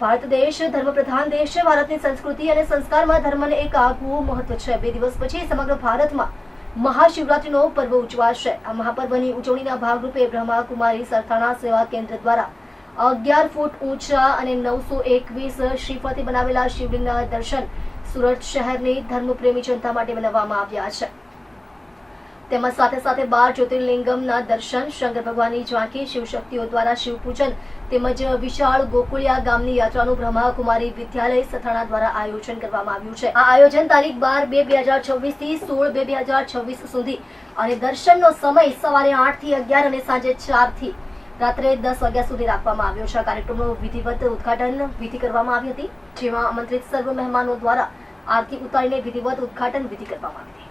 ભારત દેશ ધર્મપ્રધાન દેશ છે. ભારતની સંસ્કૃતિ અને સંસ્કારમાં ધર્મને એક આગવું મહત્વ છે. 2 દિવસ પછી સમગ્ર ભારતમાં મહાશિવરાત્રીનો પર્વ ઉજવાશે. આ મહાપર્વની ઉજવણીના ભાગરૂપે બ્રહ્માકુમારી સરથાણા સેવા કેન્દ્ર દ્વારા 11 ફૂટ ઊંચા અને 921 શ્રીફળથી બનાવેલા શિવલિંગના દર્શન સુરત શહેરની ધર્મપ્રેમી જનતા માટે બનાવવામાં આવ્યા છે. તેમાં સાથે 12 જ્યોતિર્લિંગમના દર્શન, શંકર ભગવાનની ઝાંખી, શિવશક્તિઓ દ્વારા શિવપૂજન તેમજ વિશાળ ગોકુળિયા ગામની યાત્રાનું બ્રહ્માકુમારી વિદ્યાલય સથાણા દ્વારા આયોજન કરવામાં આવ્યું છે. આ આયોજન તારીખ 12/2/2026 થી 16/2/2026 સુધી અને દર્શનનો સમય સવારે 8 થી 11 અને સાંજે 4 થી રાત્રે 10 વાગ્યા સુધી રાખવામાં આવ્યો છે. કાર્યક્રમનું વિધિવત ઉદ્ઘાટન વિધિ કરવામાં આવી હતી, જેમાં આમંત્રિત સર્વ મહેમાનો દ્વારા આરતી ઉતારીને વિધિવત ઉદ્ઘાટન વિધિ કરવામાં આવી હતી.